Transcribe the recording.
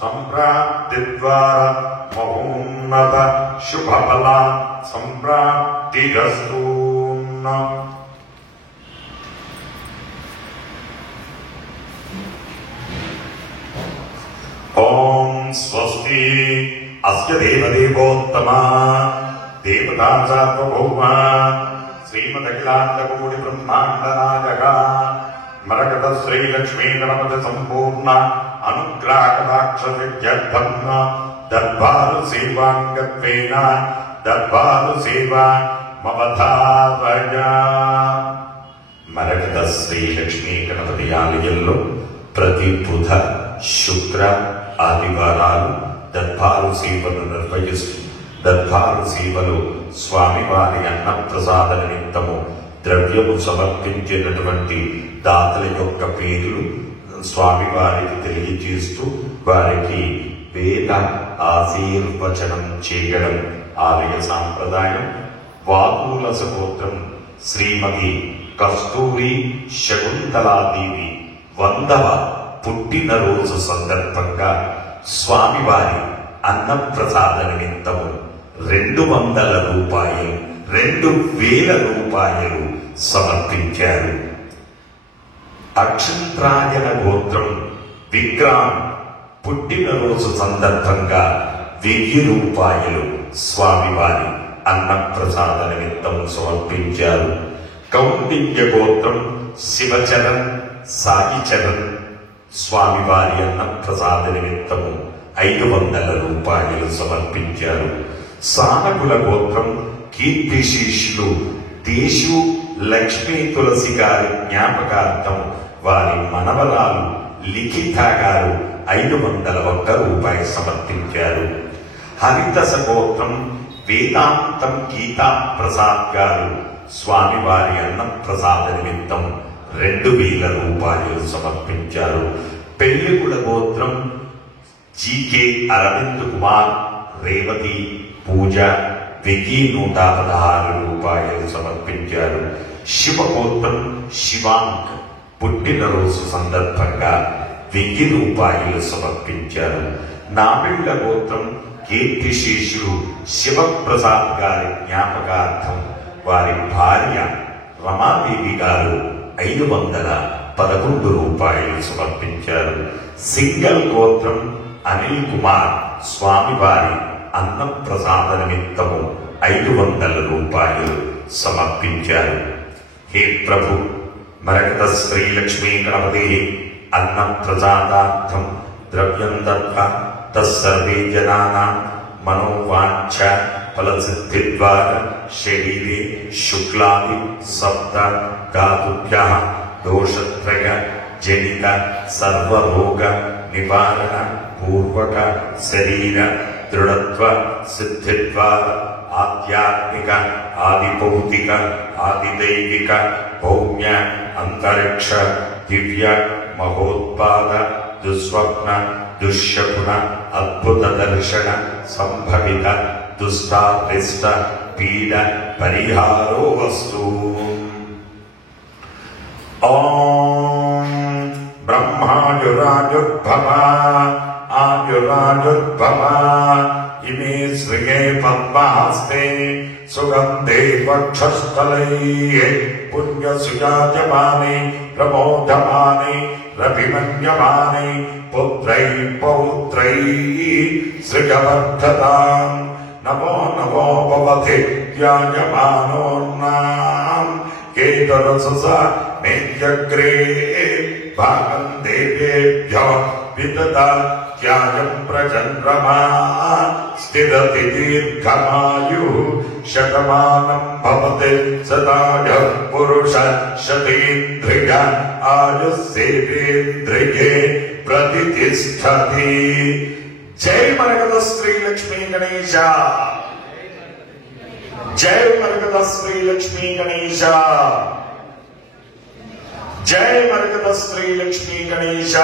సంప్రాప్తి ద్వారా మహోన్నత శుభఫల సంప్రాప్తిరస్తు. ఓం స్వస్తి. అస్య దేవదేవోత్తమ దేవతా సార్వభౌమ శ్రీమదఖిలాండకోటి బ్రహ్మాండ నాయక మరకట శ్రీలక్ష్మీ గణపతి సంపూర్ణ అనుగ్రహకటాక్ష విద్యర్థం దర్బారు సేవాంగత్వేన దర్బారు సేవా మమధారయ. మరకట శ్రీలక్ష్మీ గణపతి ఆలయంలో ప్రతి బుధ, శుక్ర, ఆదివారాలు దర్బారు సేవలు నిర్వహిస్తూ దర్బారు సేవలు స్వామివారి అన్నప్రసాద నిమిత్తము ద్రవ్యము సమర్పించినటువంటి దాతల యొక్క పేర్లు స్వామివారికి తెలియజేస్తూ వారికి వేద ఆశీర్వచనం చేయడం ఆలయ సాంప్రదాయం. వాకులస గోత్రం శ్రీమతి కస్తూరి శకుంతలాదేవి 100వ పుట్టినరోజు సందర్భంగా స్వామివారి అన్నప్రసాద నిమిత్తము 200 రూపాయలు 2000 రూపాయలు సమర్పించారు. అక్షంత్రాయన గోత్రం విక్రామ్ పుట్టినరోజు సందర్భంగా 1000 రూపాయలు స్వామివారి అన్నప్రసాద నిమిత్తం సమర్పించారు. కౌండిన్య గోత్రం శివచరణ్, సాయిచరణ్ స్వామివారి అన్నప్రసాద నిమిత్తము 500 రూపాయలు సమర్పించారు. సానకుల గోత్రం కీర్తిశీషులు దేశు లక్ష్మీ తులసి గారి జ్ఞాపకార్థం వారి మనవరాలు లిఖిత గారు 501 రూపాయలు సమర్పించారు. హరిదశ గోత్రం వేదాంతం గీతా ప్రసాద్ గారు స్వామివారి అన్నప్రసాద నిమిత్తం 2000 రూపాయలు సమర్పించారు. పెళ్లిగుల గోత్రం జీకే అరవింద్ కుమార్, రేవతి, పూజ 1116 రూపాయలు సమర్పించారు. శివగోత్రం శివాంక్ పుట్టినరోజు సందర్భంగా 1000 రూపాయలు సమర్పించారు. నామిళ్ల గోత్రం కీర్తిశేషులు శివప్రసాద్ గారి జ్ఞాపకార్థం వారి భార్య రమాదేవి గారు 511 రూపాయలు సమర్పించారు. సింగల్ గోత్రం అనిల్ కుమార్ స్వామివారి అన్నప్రసాద నిమిత్తము 500 రూపాయలు సమర్పించారు. హే ప్రభు, మరకత శ్రీలక్ష్మీ గణపతి అన్నప్రసాదార్థం ద్రవ్యం దత్వా తస్సర్వే జనానాం మనోవాంఛ ఫలసిద్ధిద్వార శరీరే శుక్లాది సప్త ధాతుభ్యః దోషత్రయ జనిత సర్వరోగ నివారణ పూర్వక శరీర దృఢత్వ సిద్ధిద్వార ఆధ్యాత్మిక ఆదిభౌతిక ఆదిదైవిక భౌమ్య అంతరిక్ష దివ్య మహోత్పాద దుస్వప్న దుశ్శకున అద్భుత దర్శన సంభవిత దుష్టారిష్ట పీడ పరిహారో వస్తు. ఓం బ్రహ్మాయురాయుర్భవ ఆయురాయుర్భవ ఇమే శ్రియే పద్మహస్తే సుగంధే వక్షస్థలైః పుణ్యసుజాయమానే ప్రమోదమానే రవిమన్యమానే పుత్రైః పౌత్రైః సృజవర్ధతాం. నమో నమో భవతి ధ్యాయమానోర్నాం కేతరసస మేధ్యగ్రే భాగం దేవేభ్యో విదదాత్యాయం ప్రచంద్రమా స్థిరతి దీర్ఘమాయుః శతమానం భవతి సదాయ పురుష శతేంద్రియ ఆయుస్సేంద్రియే ప్రతిష్టతి. జై మరకత శ్రీలక్ష్మీ గణేశ, జై మరకత శ్రీలక్ష్మీ గణేశ, జై మరకత శ్రీలక్ష్మీ గణేశ.